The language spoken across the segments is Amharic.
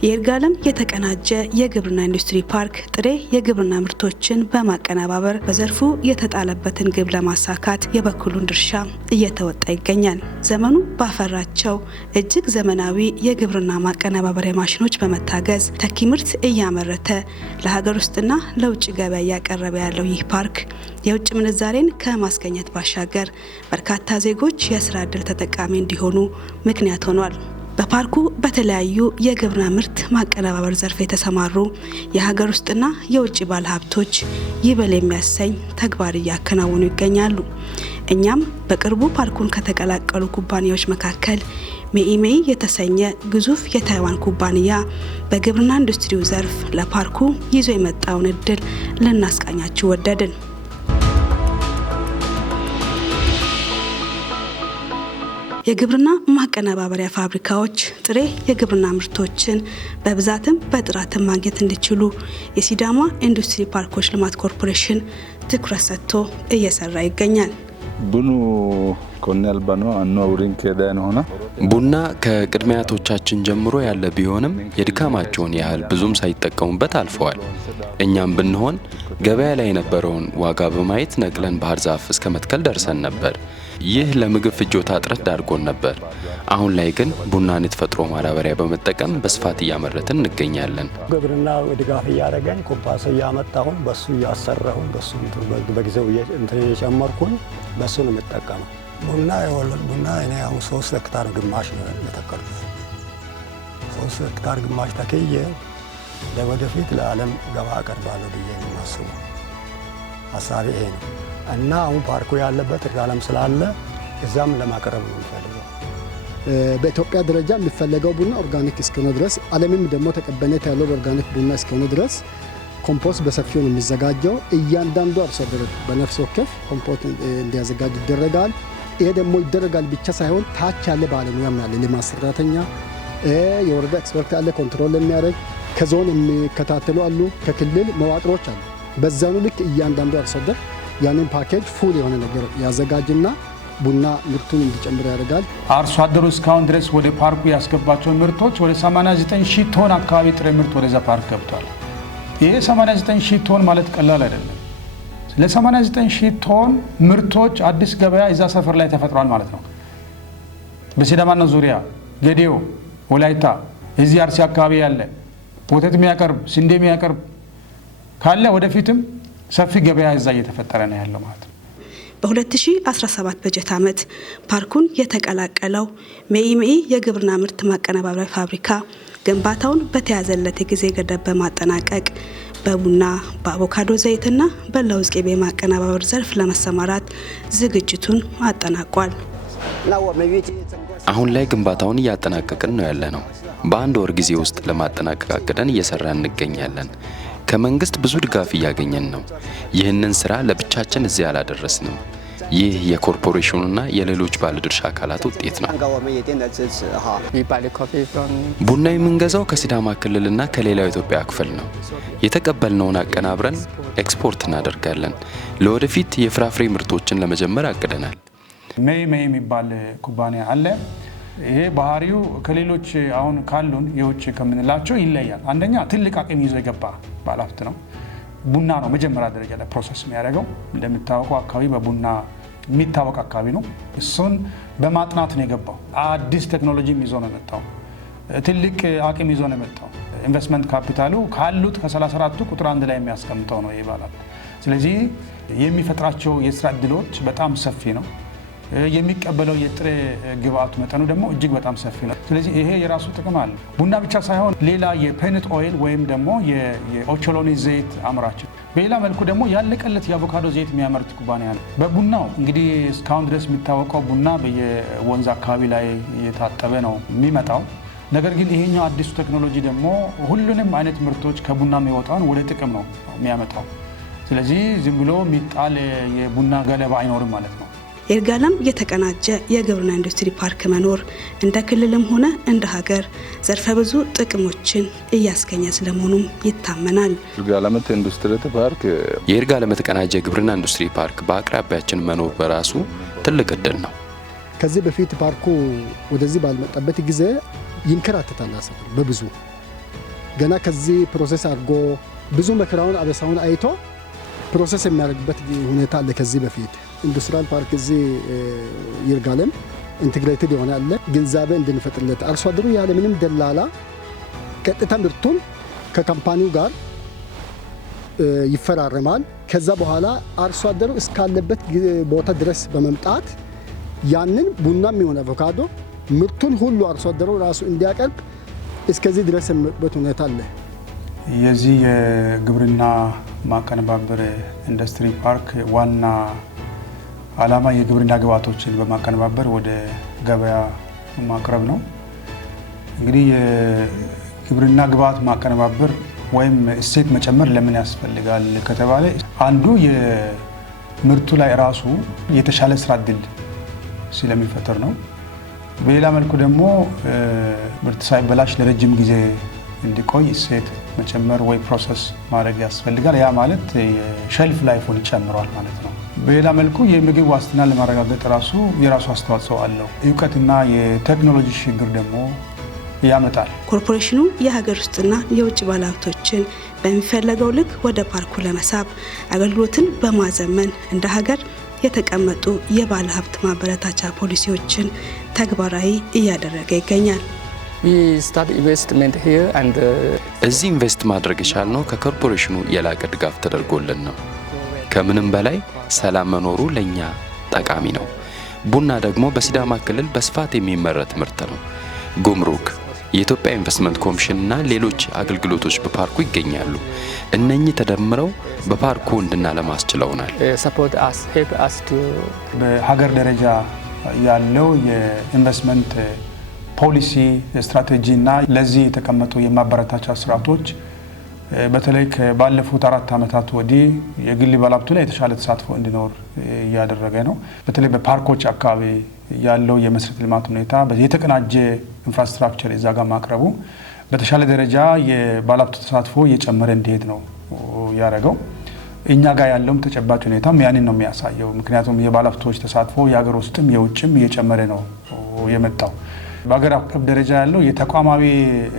የይርጋለም የተቀናጀ የግብርና ኢንዱስትሪ ፓርክ ጥሬ የግብርና ምርቶችን በማቀነባበር በዘርፉ የተጣለበትን ግብ ለማሳካት የበኩሉን ድርሻ እየተወጣ ይገኛል። ዘመኑ ባፈራቸው እጅግ ዘመናዊ የግብርና ማቀነባበሪያ ማሽኖች በመታገዝ ተኪ ምርት እያመረተ ለሀገር ውስጥና ለውጭ ገበያ እያቀረበ ያለው ይህ ፓርክ የውጭ ምንዛሬን ከማስገኘት ባሻገር በርካታ ዜጎች የስራ ዕድል ተጠቃሚ እንዲሆኑ ምክንያት ሆኗል። በፓርኩ በተለያዩ የግብርና ምርት ማቀነባበር ዘርፍ የተሰማሩ የሀገር ውስጥና የውጭ ባለሀብቶች ይበል የሚያሰኝ ተግባር እያከናወኑ ይገኛሉ። እኛም በቅርቡ ፓርኩን ከተቀላቀሉ ኩባንያዎች መካከል ሜኢሜኢ የተሰኘ ግዙፍ የታይዋን ኩባንያ በግብርና ኢንዱስትሪው ዘርፍ ለፓርኩ ይዞ የመጣውን እድል ልናስቃኛችሁ ወደድን። የግብርና ማቀነባበሪያ ፋብሪካዎች ጥሬ የግብርና ምርቶችን በብዛትም በጥራትም ማግኘት እንዲችሉ የሲዳማ ኢንዱስትሪ ፓርኮች ልማት ኮርፖሬሽን ትኩረት ሰጥቶ እየሰራ ይገኛል። ቡና ከቅድመ አያቶቻችን ጀምሮ ያለ ቢሆንም የድካማቸውን ያህል ብዙም ሳይጠቀሙበት አልፈዋል። እኛም ብንሆን ገበያ ላይ የነበረውን ዋጋ በማየት ነቅለን ባህር ዛፍ እስከ መትከል ደርሰን ነበር። ይህ ለምግብ ፍጆታ እጥረት ዳርጎን ነበር። አሁን ላይ ግን ቡናን የተፈጥሮ ማዳበሪያ በመጠቀም በስፋት እያመረትን እንገኛለን። ግብርና ድጋፍ እያደረገኝ ኮምፓስ እያመጣሁን በሱ እያሰራሁን በሱ በጊዜው እየጨመርኩኝ በሱ ነው የምጠቀመው። ቡና እኔ አሁን 3 ሄክታር ግማሽ ነው የተከልኩት። 3 ሄክታር ግማሽ ተክዬ ለወደፊት ለዓለም ገበያ አቀርባለሁ ብዬ ነው የማስበው። ሀሳቤ ይሄ ነው እና አሁን ፓርኩ ያለበት ይርጋለም ስላለ እዛም ለማቅረብ ነው የሚፈልገው። በኢትዮጵያ ደረጃ የሚፈለገው ቡና ኦርጋኒክ እስከሆነ ድረስ ዓለምም ደግሞ ተቀባይነት ያለው ኦርጋኒክ ቡና እስከሆነ ድረስ ኮምፖስት በሰፊው ነው የሚዘጋጀው። እያንዳንዱ አርሶ አደር በነፍስ ወከፍ ኮምፖስት እንዲያዘጋጅ ይደረጋል። ይሄ ደግሞ ይደረጋል ብቻ ሳይሆን ታች ያለ ባለሙያም ያለ ልማት ሰራተኛ፣ የወረዳ ኤክስፐርት ያለ ኮንትሮል የሚያደርግ ከዞን የሚከታተሉ አሉ፣ ከክልል መዋቅሮች አሉ። በዛኑ ልክ እያንዳንዱ አርሶ አደር ያንን ፓኬጅ ፉል የሆነ ነገር ያዘጋጅና ቡና ምርቱን እንዲጨምር ያደርጋል። አርሶ አደሩ እስካሁን ድረስ ወደ ፓርኩ ያስገባቸው ምርቶች ወደ 89,000 ቶን አካባቢ ጥሬ ምርት ወደዛ ፓርክ ገብቷል። ይሄ 89,000 ቶን ማለት ቀላል አይደለም። ለ89,000 ቶን ምርቶች አዲስ ገበያ እዛ ሰፈር ላይ ተፈጥሯል ማለት ነው። በሲዳማና ዙሪያ ገዴኦ፣ ወላይታ፣ እዚህ አርሲ አካባቢ ያለ ወተት የሚያቀርብ ስንዴ የሚያቀርብ ካለ ወደፊትም ሰፊ ገበያ እዛ እየተፈጠረ ነው ያለው ማለት ነው። በ2017 በጀት ዓመት ፓርኩን የተቀላቀለው ሜኢሜኢ የግብርና ምርት ማቀነባበሪያ ፋብሪካ ግንባታውን በተያዘለት የጊዜ ገደብ በማጠናቀቅ በቡና በአቮካዶ ዘይትና በለውዝ ቅቤ ማቀነባበር ዘርፍ ለመሰማራት ዝግጅቱን አጠናቋል። አሁን ላይ ግንባታውን እያጠናቀቅን ነው ያለነው። በአንድ ወር ጊዜ ውስጥ ለማጠናቀቅ አቅደን እየሰራን እንገኛለን። ከመንግስት ብዙ ድጋፍ እያገኘን ነው። ይህንን ስራ ለብቻችን እዚህ አላደረስንም። ይህ የኮርፖሬሽኑና የሌሎች ባለድርሻ አካላት ውጤት ነው። ቡና የምንገዛው ከሲዳማ ክልልና ከሌላው የኢትዮጵያ ክፍል ነው። የተቀበልነውን አቀናብረን ኤክስፖርት እናደርጋለን። ለወደፊት የፍራፍሬ ምርቶችን ለመጀመር አቅደናል። ሜኢሜኢ የሚባል ኩባንያ አለ። ይሄ ባህሪው ከሌሎች አሁን ካሉን የውጭ ከምንላቸው ይለያል። አንደኛ ትልቅ አቅም ይዞ የገባ ባለሀብት ነው። ቡና ነው መጀመሪያ ደረጃ ላይ ፕሮሰስ የሚያደርገው። እንደሚታወቀው አካባቢ በቡና የሚታወቅ አካባቢ ነው። እሱን በማጥናት ነው የገባው። አዲስ ቴክኖሎጂም ይዞ ነው የመጣው። ትልቅ አቅም ይዞ ነው የመጣው። ኢንቨስትመንት ካፒታሉ ካሉት ከ34ቱ ቁጥር 1 ላይ የሚያስቀምጠው ነው ይባላል። ስለዚህ የሚፈጥራቸው የስራ ዕድሎች በጣም ሰፊ ነው። የሚቀበለው የጥሬ ግብአት መጠኑ ደግሞ እጅግ በጣም ሰፊ ነው። ስለዚህ ይሄ የራሱ ጥቅም አለ። ቡና ብቻ ሳይሆን ሌላ የፔነት ኦይል ወይም ደግሞ የኦቾሎኒ ዘይት አምራች፣ በሌላ መልኩ ደግሞ ያለቀለት የአቮካዶ ዘይት የሚያመርት ኩባንያ ነው። በቡናው እንግዲህ እስካሁን ድረስ የሚታወቀው ቡና በየወንዝ አካባቢ ላይ እየታጠበ ነው የሚመጣው። ነገር ግን ይሄኛው አዲሱ ቴክኖሎጂ ደግሞ ሁሉንም አይነት ምርቶች ከቡና የሚወጣውን ወደ ጥቅም ነው የሚያመጣው። ስለዚህ ዝም ብሎ የሚጣል የቡና ገለባ አይኖርም ማለት ነው። ይርጋለም የተቀናጀ የግብርና ኢንዱስትሪ ፓርክ መኖር እንደ ክልልም ሆነ እንደ ሀገር ዘርፈ ብዙ ጥቅሞችን እያስገኘ ስለመሆኑም ይታመናል። የይርጋለም የተቀናጀ የግብርና ኢንዱስትሪ ፓርክ በአቅራቢያችን መኖር በራሱ ትልቅ እድል ነው። ከዚህ በፊት ፓርኩ ወደዚህ ባልመጣበት ጊዜ ይንከራተታል በብዙ ገና ከዚህ ፕሮሰስ አድርጎ ብዙ መከራውን አበሳውን አይቶ ፕሮሰስ የሚያደርግበት ሁኔታ አለ። ከዚህ በፊት ኢንዱስትሪያል ፓርክ እዚህ ይርጋለም ኢንቴግሬትድ የሆነ አለ። ግንዛቤ እንድንፈጥርለት አርሶ አደሩ ያለ ምንም ደላላ ቀጥታ ምርቱን ከካምፓኒው ጋር ይፈራረማል። ከዛ በኋላ አርሶ አደሩ እስካለበት ቦታ ድረስ በመምጣት ያንን ቡናም ይሁን አቮካዶ ምርቱን ሁሉ አርሶ አደሩ ራሱ እንዲያቀርብ እስከዚህ ድረስ የሚበት ሁኔታ አለ። የዚህ የግብርና ማቀነባበር ኢንዱስትሪ ፓርክ ዋና ዓላማ የግብርና ግብዓቶችን በማቀነባበር ወደ ገበያ ማቅረብ ነው። እንግዲህ የግብርና ግብዓት ማቀነባበር ወይም እሴት መጨመር ለምን ያስፈልጋል ከተባለ አንዱ የምርቱ ላይ ራሱ የተሻለ ስራ ዕድል ስለሚፈጠር ነው። በሌላ መልኩ ደግሞ ምርት ሳይበላሽ ለረጅም ጊዜ እንዲቆይ እሴት መጨመር ወይ ፕሮሰስ ማድረግ ያስፈልጋል። ያ ማለት የሼልፍ ላይፉን ይጨምረዋል ማለት ነው። በሌላ መልኩ የምግብ ዋስትና ለማረጋገጥ ራሱ የራሱ አስተዋጽኦ አለው። እውቀትና የቴክኖሎጂ ሽግግር ደግሞ ያመጣል። ኮርፖሬሽኑ የሀገር ውስጥና የውጭ ባለሀብቶችን በሚፈለገው ልክ ወደ ፓርኩ ለመሳብ አገልግሎትን በማዘመን እንደ ሀገር የተቀመጡ የባለሀብት ማበረታቻ ፖሊሲዎችን ተግባራዊ እያደረገ ይገኛል። እዚህ ኢንቨስት ማድረግ የቻልነው ከኮርፖሬሽኑ የላቀ ድጋፍ ተደርጎልን ነው። ከምንም በላይ ሰላም መኖሩ ለኛ ጠቃሚ ነው። ቡና ደግሞ በሲዳማ ክልል በስፋት የሚመረት ምርት ነው። ጉምሩክ፣ የኢትዮጵያ ኢንቨስትመንት ኮሚሽንና ሌሎች አገልግሎቶች በፓርኩ ይገኛሉ። እነኚህ ተደምረው በፓርኩ እንድናለማ አስችለውናል። በሀገር ደረጃ ያለው የኢንቨስትመንት ፖሊሲ ስትራቴጂ እና ለዚህ የተቀመጡ የማበረታቻ ስርዓቶች በተለይ ባለፉት 4 ዓመታት ወዲህ የግል ባለሀብቱ ላይ የተሻለ ተሳትፎ እንዲኖር እያደረገ ነው። በተለይ በፓርኮች አካባቢ ያለው የመሰረተ ልማት ሁኔታ የተቀናጀ ኢንፍራስትራክቸር እዛ ጋር ማቅረቡ በተሻለ ደረጃ የባለሀብቱ ተሳትፎ እየጨመረ እንዲሄድ ነው ያደረገው። እኛ ጋር ያለውም ተጨባጭ ሁኔታም ያንን ነው የሚያሳየው። ምክንያቱም የባለሀብቶች ተሳትፎ የሀገር ውስጥም የውጭም እየጨመረ ነው የመጣው። በሀገር አቀፍ ደረጃ ያለው የተቋማዊ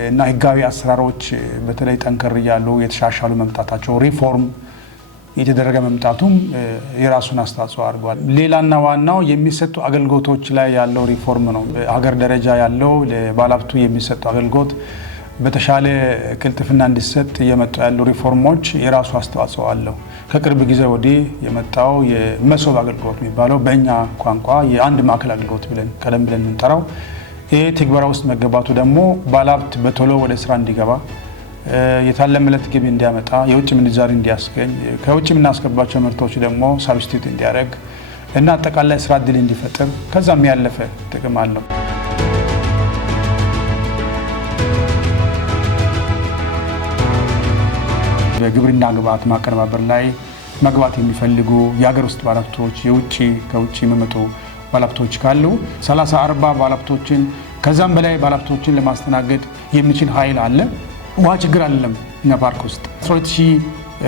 እና ህጋዊ አሰራሮች በተለይ ጠንከር ያሉ የተሻሻሉ መምጣታቸው ሪፎርም የተደረገ መምጣቱም የራሱን አስተዋጽኦ አድርጓል። ሌላና ዋናው የሚሰጡ አገልግሎቶች ላይ ያለው ሪፎርም ነው። በሀገር ደረጃ ያለው ለባለሀብቱ የሚሰጡ አገልግሎት በተሻለ ቅልጥፍና እንዲሰጥ የመጡ ያሉ ሪፎርሞች የራሱ አስተዋጽኦ አለው። ከቅርብ ጊዜ ወዲህ የመጣው የመሶብ አገልግሎት የሚባለው በእኛ ቋንቋ የአንድ ማዕከል አገልግሎት ብለን ቀደም ብለን የምንጠራው ይህ ትግበራ ውስጥ መገባቱ ደግሞ ባለሀብት በቶሎ ወደ ስራ እንዲገባ የታለመለት ግብ እንዲያመጣ የውጭ ምንዛሪ እንዲያስገኝ ከውጭ የምናስገባቸው ምርቶች ደግሞ ሳብስቲቱት እንዲያደርግ እና አጠቃላይ ስራ ዕድል እንዲፈጥር ከዛም ያለፈ ጥቅም አለው። በግብርና ግብዓት ማቀነባበር ላይ መግባት የሚፈልጉ የሀገር ውስጥ ባለሀብቶች ከውጭ የሚመጡ ባለሀብቶች ካሉ 30-40 ባለሀብቶችን ከዛም በላይ ባለሀብቶችን ለማስተናገድ የሚችል ኃይል አለ። ውሃ ችግር አይደለም። እኛ ፓርክ ውስጥ 12000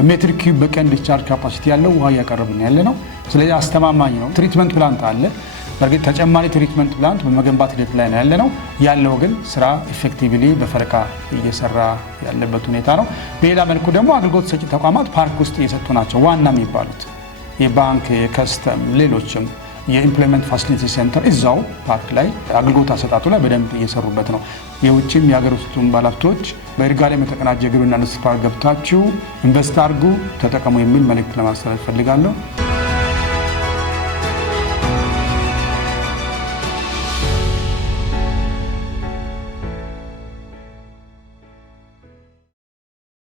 ሜትር ኪዩብ በቀን ዲስቻርጅ ካፓሲቲ ያለው ውሃ እያቀረብን ያለ ነው። ስለዚህ አስተማማኝ ነው። ትሪትመንት ፕላንት አለ። በእርግጥ ተጨማሪ ትሪትመንት ፕላንት በመገንባት ሂደት ላይ ነው ያለ ነው ያለው፣ ግን ስራ ኢፌክቲቭሊ በፈረቃ እየሰራ ያለበት ሁኔታ ነው። በሌላ መልኩ ደግሞ አገልግሎት ሰጪ ተቋማት ፓርክ ውስጥ እየሰጡ ናቸው። ዋና የሚባሉት የባንክ፣ የከስተም፣ ሌሎችም የኢምፕሎይመንት ፋሲሊቲ ሴንተር እዛው ፓርክ ላይ አገልግሎት አሰጣጡ ላይ በደንብ እየሰሩበት ነው። የውጭም የሀገር ውስጡም ባለሀብቶች በይርጋለም የተቀናጀ ግብርና ኢንዱስትሪ ፓርክ ገብታችሁ ኢንቨስት አድርጉ፣ ተጠቀሙ የሚል መልእክት ለማስተላለፍ ፈልጋለሁ።